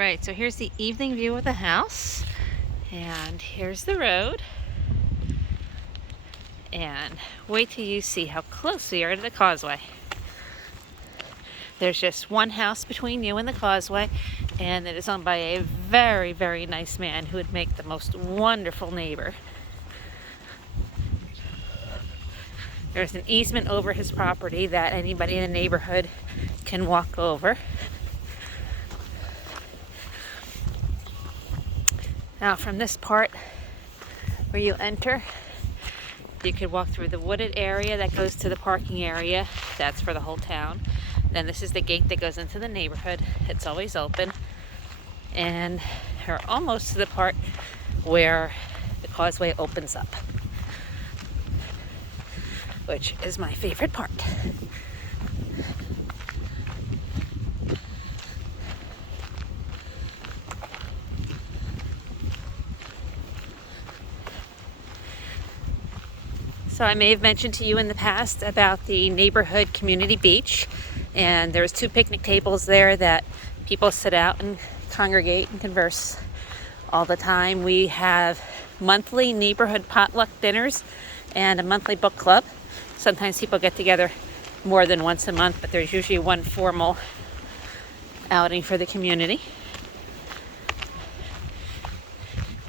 Alright, so here's the evening view of the house, and here's the road, and wait till you see how close we are to the Causeway. There's just one house between you and the Causeway, and it is owned by a very, very nice man who would make the most wonderful neighbor. There's an easement over his property that anybody in the neighborhood can walk over. Now from this part where you enter, you could walk through the wooded area that goes to the parking area. That's for the whole town. Then this is the gate that goes into the neighborhood. It's always open. And we're almost to the part where the Causeway opens up, which is my favorite part. So I may have mentioned to you in the past about the neighborhood community beach, and there's 2 picnic tables there that people sit out and congregate and converse all the time. We have monthly neighborhood potluck dinners and a monthly book club. Sometimes people get together more than once a month, but there's usually one formal outing for the community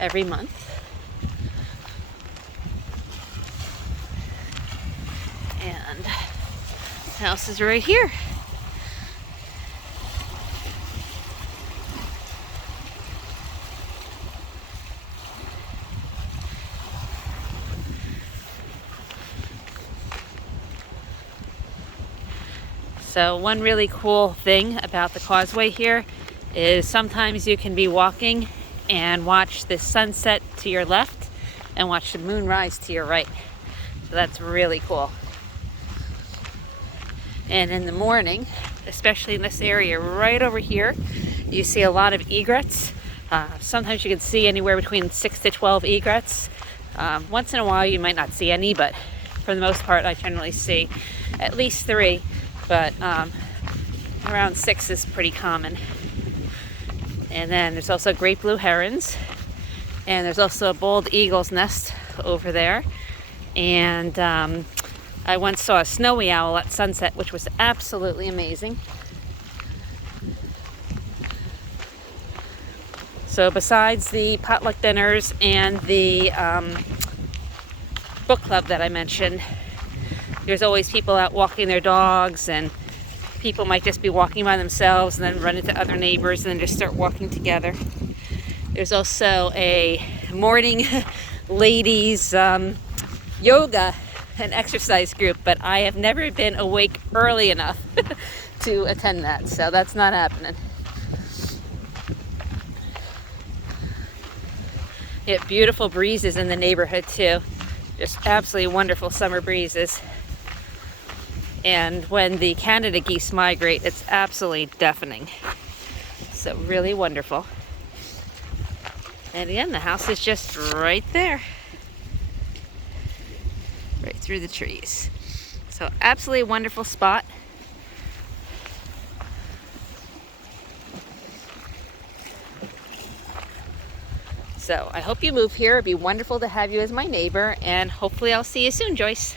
every month. And the house is right here. So one really cool thing about the Causeway here is sometimes you can be walking and watch the sunset to your left and watch the moon rise to your right. So that's really cool. And in the morning, especially in this area right over here, you see a lot of egrets. Sometimes you can see anywhere between 6 to 12 egrets. Once in a while you might not see any, but for the most part I generally see at least 3, but around 6 is pretty common. And then there's also great blue herons, and there's also a bald eagle's nest over there. And I once saw a snowy owl at sunset, which was absolutely amazing. So besides the potluck dinners and the book club that I mentioned, there's always people out walking their dogs, and people might just be walking by themselves and then run into other neighbors and then just start walking together. There's also a morning ladies yoga and exercise group, but I have never been awake early enough to attend that, so that's not happening. You have beautiful breezes in the neighborhood too, just absolutely wonderful summer breezes. And when the Canada geese migrate, it's absolutely deafening. So really wonderful. And again, the house is just right there, right through the trees. So absolutely wonderful spot. So I hope you move here. It'd be wonderful to have you as my neighbor, and hopefully I'll see you soon, Joyce.